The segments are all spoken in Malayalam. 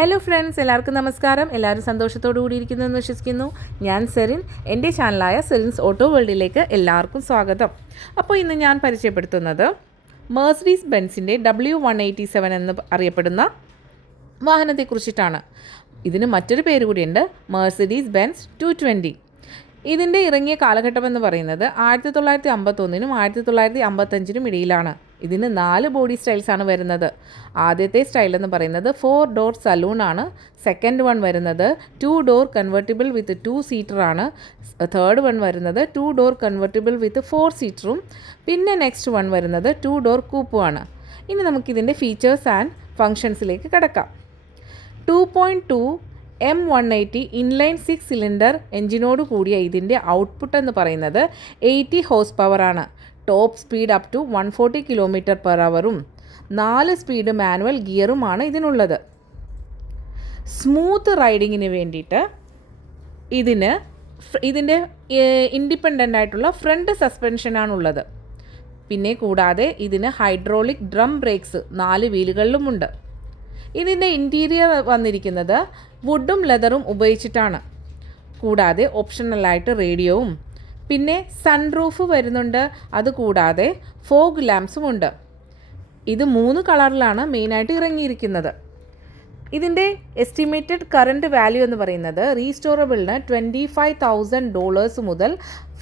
ഹലോ ഫ്രണ്ട്സ്, എല്ലാവർക്കും നമസ്കാരം. എല്ലാവരും സന്തോഷത്തോടു കൂടിയിരിക്കുന്നു എന്ന് വിശ്വസിക്കുന്നു. ഞാൻ സെറിൻ. എൻ്റെ ചാനലായ സെറിൻസ് ഓട്ടോ വേൾഡിലേക്ക് എല്ലാവർക്കും സ്വാഗതം. അപ്പോൾ ഇന്ന് ഞാൻ പരിചയപ്പെടുത്തുന്നത് മെർസിഡീസ് ബെൻസിൻ്റെ W187 എന്ന് അറിയപ്പെടുന്ന വാഹനത്തെക്കുറിച്ചിട്ടാണ്. ഇതിന് മറ്റൊരു പേര് കൂടിയുണ്ട്, മെർസിഡീസ് ബെൻസ് 220. ഇതിൻ്റെ ഇറങ്ങിയ കാലഘട്ടം എന്ന് പറയുന്നത് 1951നും 1955നും ഇടയിലാണ്. ഇതിന് 4 ബോഡി സ്റ്റൈൽസാണ് വരുന്നത്. ആദ്യത്തെ സ്റ്റൈൽ എന്ന് പറയുന്നത് 4 ഡോർ സലൂൺ ആണ്. സെക്കൻഡ് വൺ വരുന്നത് 2 ഡോർ കൺവെർട്ടിബിൾ വിത്ത് 2 സീറ്ററാണ്. തേർഡ് വൺ വരുന്നത് 2 ഡോർ കൺവെർട്ടിബിൾ വിത്ത് 4 സീറ്ററും. പിന്നെ നെക്സ്റ്റ് വൺ വരുന്നത് 2 ഡോർ കൂപ്പുമാണ്. ഇനി നമുക്കിതിൻ്റെ ഫീച്ചേഴ്സ് ആൻഡ് ഫങ്ഷൻസിലേക്ക് കിടക്കാം. 2.2 M180 ഇൻലൈൻ 6 സിലിണ്ടർ എഞ്ചിനോട് കൂടിയ ഇതിൻ്റെ ഔട്ട്പുട്ട് എന്ന് പറയുന്നത് 80 ഹോഴ്സ് പവറാണ്. Top speed up to 140 km/h 4 speed manual ഗിയറുമാണ് ഇതിനുള്ളത്. സ്മൂത്ത് റൈഡിങ്ങിന് വേണ്ടിയിട്ട് ഇതിൻ്റെ ഇൻഡിപെൻഡൻ്റ് ആയിട്ടുള്ള ഫ്രണ്ട് സസ്പെൻഷനാണുള്ളത്. പിന്നെ കൂടാതെ ഇതിന് ഹൈഡ്രോളിക് ഡ്രം ബ്രേക്സ് 4 വീലുകളിലുമുണ്ട്. ഇതിൻ്റെ ഇൻറ്റീരിയർ വന്നിരിക്കുന്നത് വുഡും ലെതറും ഉപയോഗിച്ചിട്ടാണ്. കൂടാതെ ഓപ്ഷണലായിട്ട് റേഡിയോവും പിന്നെ സൺറൂഫ് വരുന്നുണ്ട്. അതുകൂടാതെ ഫോഗ് ലാംപ്സും ഉണ്ട്. ഇത് 3 കളറിലാണ് മെയിനായിട്ട് ഇറങ്ങിയിരിക്കുന്നത്. ഇതിൻ്റെ എസ്റ്റിമേറ്റഡ് കറണ്ട് വാല്യൂ എന്ന് പറയുന്നത് റീസ്റ്റോറബിളിന് $25,000 മുതൽ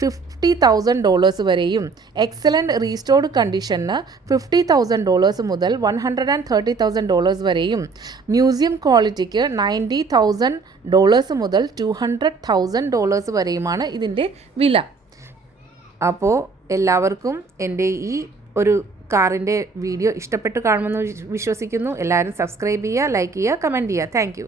$50,000 വരെയും, എക്സലൻറ്റ് റീസ്റ്റോർഡ് കണ്ടീഷന് $50,000 മുതൽ $130,000 വരെയും, മ്യൂസിയം ക്വാളിറ്റിക്ക് $90,000 മുതൽ $200,000 വരെയുമാണ് ഇതിൻ്റെ വില. അപ്പോൾ എല്ലാവർക്കും എൻ്റെ ഈ ഒരു കാറിൻ്റെ വീഡിയോ ഇഷ്ടപ്പെട്ട് കാണുമെന്ന് വിശ്വസിക്കുന്നു. എല്ലാവരും സബ്സ്ക്രൈബ് ചെയ്യുക, ലൈക്ക് ചെയ്യുക, കമൻറ്റ് ചെയ്യുക. താങ്ക്